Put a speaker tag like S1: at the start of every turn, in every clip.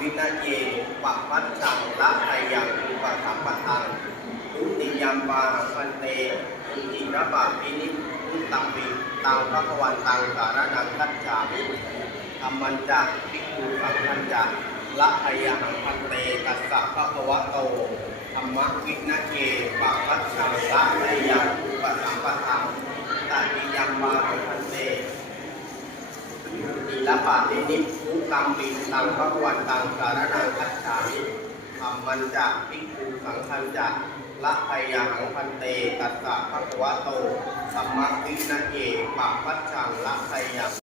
S1: วินัยเยปะปัจจังละไพยังอุปสัมปทังทุติยามปาหังคันเตอิติระบาปินิพุตังปิตังภะคะวันตังสารนังคัจฉามิธรรมันจะภิกขุสังฆันจะละไพยหังคันเตตัสสะภะคะวะโตธรรมวินัยเยปะพัชชังละไยยังอุปสัมปทังตัติยัมมาหังคันเตอิละปะตินิุตังปิตังพระวันตังสารนังคัจฉามิธรรมันจะพิกขุสังคันจะละไยยังพันเตตัสสะภะคะวะโตสัมมวิฏฐิเยปะพัชชังละไยยัง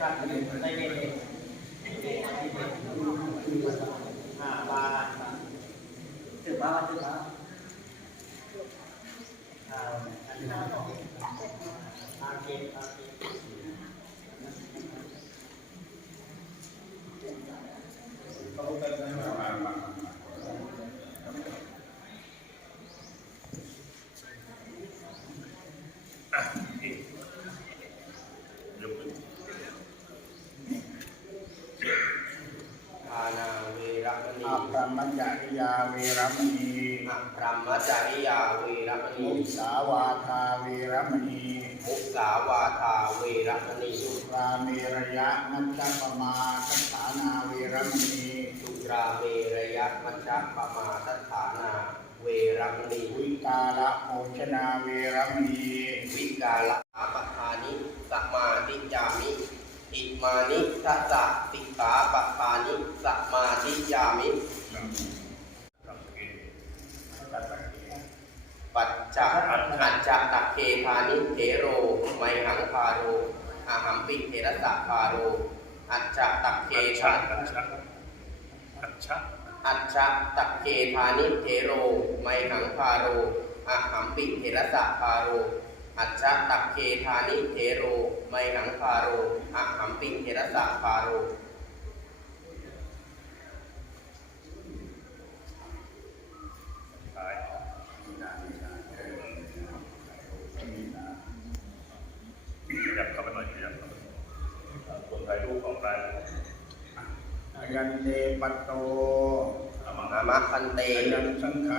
S2: ไม่ได้ไม่
S1: ได้
S3: ปมา
S1: ทัฐานา เวระมณี
S3: วิกาละโภชนาเวรมณี
S1: วิกาลอาปทานิสมาธิจามิ อิมานิทัสสะติขาปทานิสมาธิจามิ ปัจจักอัจจะตักเคทานิเทโร ไมหังคาโรอาหัมปิเทระสะคาโร อัจจะตักเคทาอัจ จะตักเคทานิเทโร ไมหังคาโรอาหัมปิเทระสะคาโร อัจจะตักเคทานิเทโร ไมหังคาโรอาหัมปิเทระสะคาโร
S4: ยัน
S3: เตปัตโต
S4: อามา
S1: อามะคันเต
S3: ยันสังฆา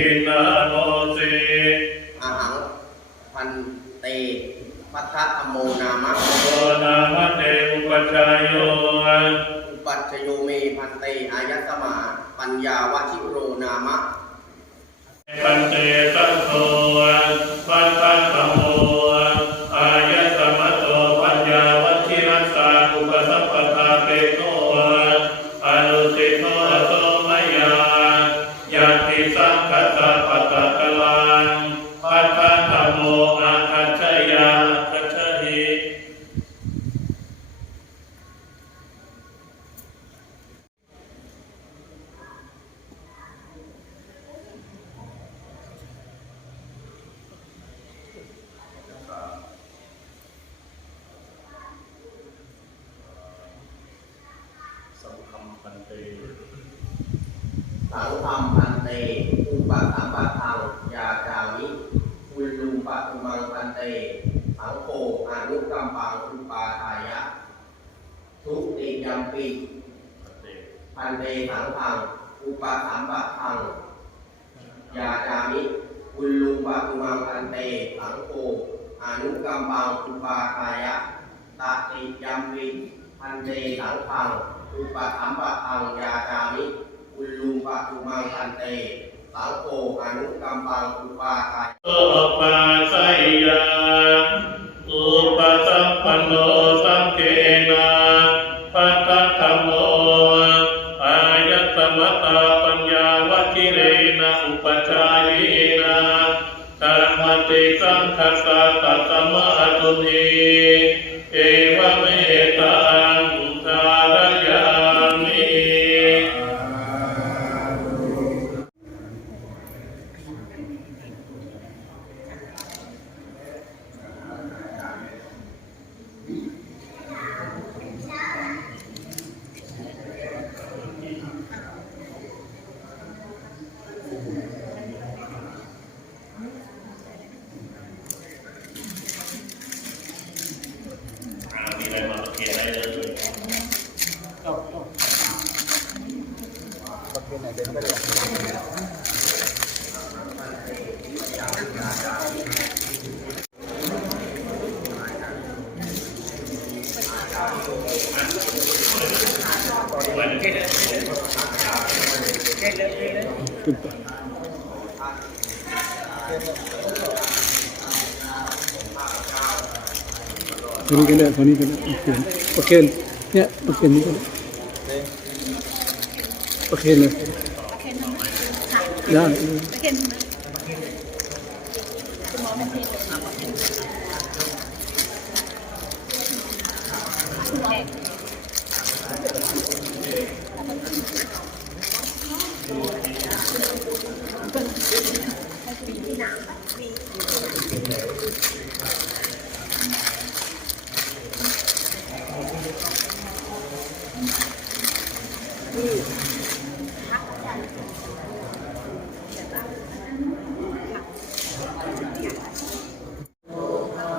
S1: พันเต
S3: กินาโนเส
S1: อาหังพันเตพัทธธรรมโมนามะ
S3: โอนามะเตอุปชายโย
S1: อุปัชฌโยเมพันเตอายัสมา ปัญญาวชิโรนามะ
S3: ปันเตสังโฆปันตังธรรมโมอายะสมะโตปัญญาวัชิรสาอุปสัพพทาเปโกอนุสิโตโตมยายาติสังคัสสะปัตตะกลังปัตตะธรรมโมอาคัจฉยาคัจฉหิ สังฆมปันเต
S1: สังฆมพันเตอุปสัมปทังยาจามิอุลูปัตุมังพันเต สังโฆอนุกัมปังอุปาทายะ ทุติยมปิ
S3: ปันเต
S1: พันเตสังฆังอุปสัมปทังยาจามิอุลูปัตุมังพันเต สังโฆอนุกัมปังอุปาทายะตติยมปิพันเตสังฆังอุปสัมปทังยาจามิ อุลูปตุมังพันเตสังโฆอนุกัมปังอุปาทายะ
S3: โตปัสสยาอุปสัมปันโนสังเกนะปัตตธรรมโมอายตมตาปัญญาวัชิเรนะอุปชายนะธรรมติสังคสะตัตตมะตุนีเอวเมตังสารยามิ มี อะไรมาเขียนได้เลย
S5: จบจบประเภทไหนเดินก็ได้
S6: ตัวนี้ก็ได้ตัวนี้ก็ได้โอเคโอเคเนี่ยโอเคนี้ก็ได้โอเคเลยได้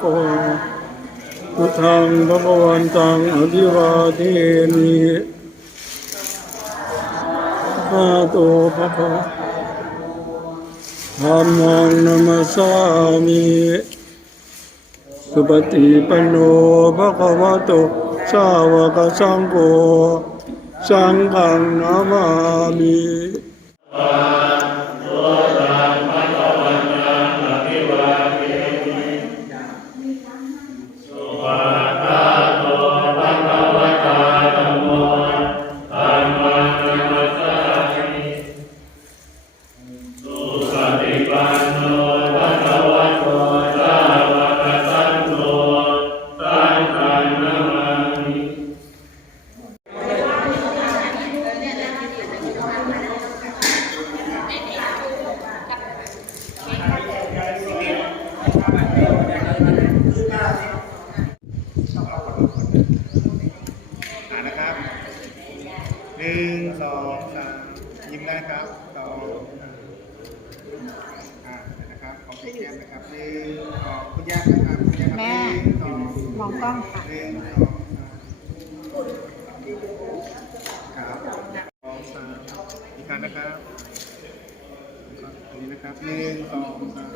S6: โอ้ พุทธังพระวันตังอภิวาเทมิอาโตภะคะธรรมังนัมสสามิสุปฏิปันโนภะคะวะโตสาวกสังโฆสังฆังนามามิ
S3: สุปฏิปันโนภะคะว สองคุณย่าครับคุณย่าครับ
S7: แม่
S3: หนึ่งสอง
S7: มองกล้องค่ะ
S3: หนึ่งสองสามครับสองสามอีกครั้งนะครับ อันนี้นะครับหนึ่งสองสาม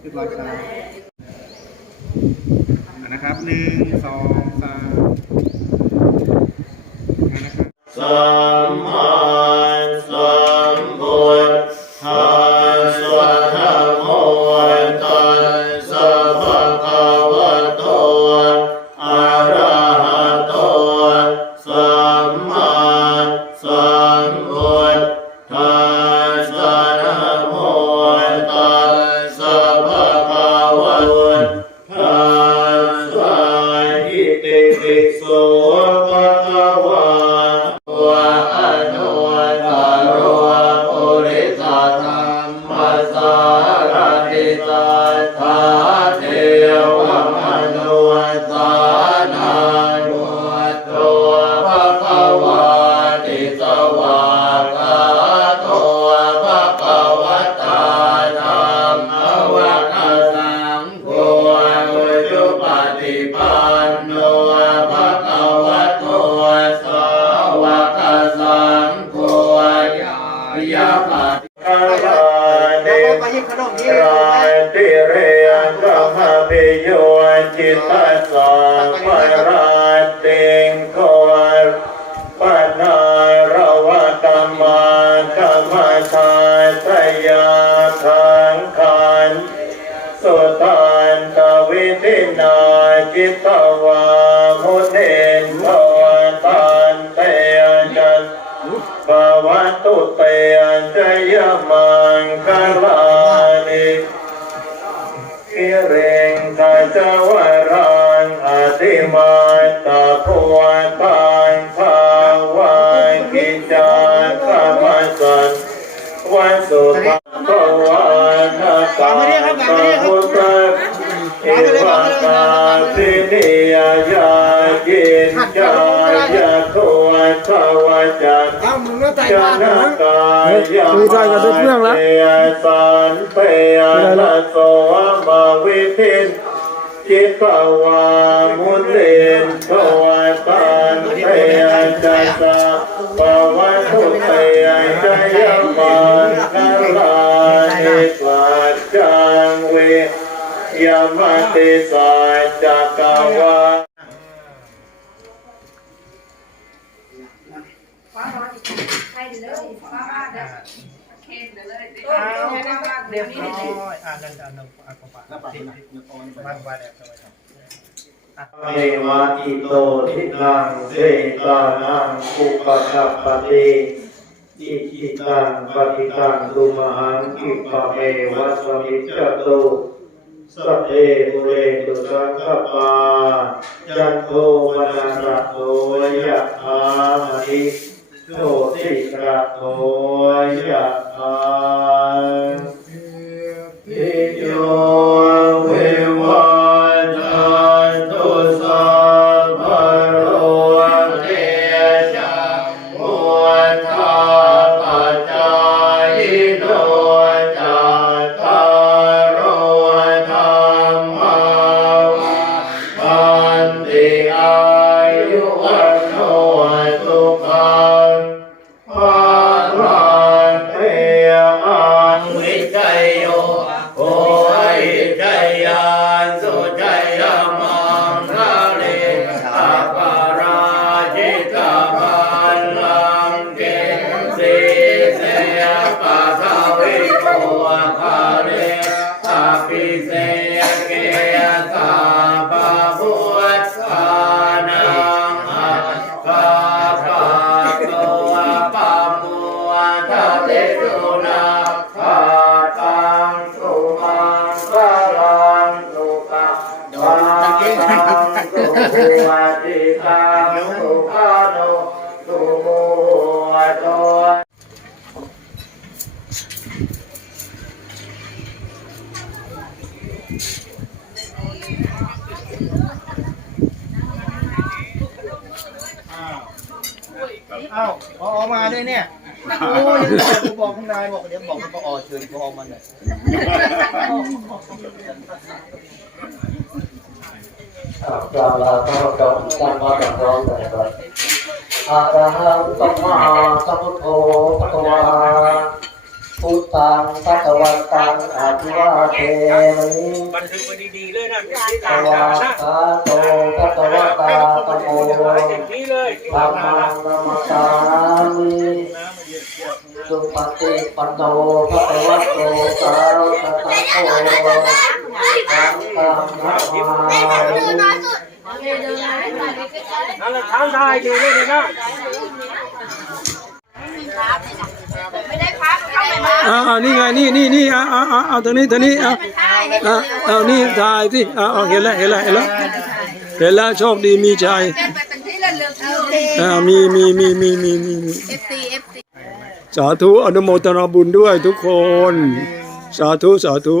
S3: เรียบร้อยครับอันนะครับหนึ่งสองสามนะครับ
S4: สัมมา นาจิตตวา กินจายาโททวจัก
S2: เอามึงก็ใจบาตร
S4: น
S2: นะ
S4: กายาเตยสันเปยละโสมาวิทินจิตวามุนินทวตันเตยจัสสะภาวะทุเตยจยมังคลานิปัจจังเวยามติสัจจกวา
S7: เลยฟ้าบ้านเด้อเคนเลย
S2: อ้าวเรียบร้อยอ่านั่นอันนั้นอะปะปะติดติดมันว่าแล้วทำไมครับ
S4: เมวะอิโตทินังเสตานังอุปกัปปติอิจิตังปฏิตังตุมหังคิปะเมวะสมิจจตุสัพเพปุเรตุสังคปาจันโทปนันระโตยะธามณิ โตสุนาภาตังสุมังคลังสุขะวาตังสุวัติตังสุขาโนสุโมโต
S2: อ้าวพอมาด้วยเนี่ย โอ้ยกูบอกคุณนายบอกเดี๋ยวบอกคุณพอเชิญพอมันเนี่ย
S8: กล่าวลาพระดองตั้งมาดังร้องแต่ก่อนอะระหังสัมมาสัมพุทโธภะคะวาพุทธังภะคะวันตังอะภิวาเทมิ
S2: บันทึกไว้ดีๆเลยนะ
S8: ภะวะคาโตภะคะวะตาตะโม
S2: นี่เลย
S8: ธัมมังนามัสสามิ สุปฏิปันโนภะคะวะโตสาวกสังโฆสังฆังนะมามิ
S2: นั่นแหละทางได้ดีเลยนะ
S7: อ้าไปมา
S6: อ่านี่ไงนี่นี่นี่อ่าอ่าอ่าเอาตรงนี้ตรงนี้อ่าอ่าเอานี่ถ่ายสิอ่าเอาเห็นแล้วเห็นแล้วเห็นแล้วเห็นแล้วโชคดีมีชัย
S7: ไปเป็นที่ระลึกอยู่า
S6: มีมีมีมีมีมีมี
S7: FC FC
S6: สาธุอนุโมทนาบุญด้วยทุกคน สาธุสาธุ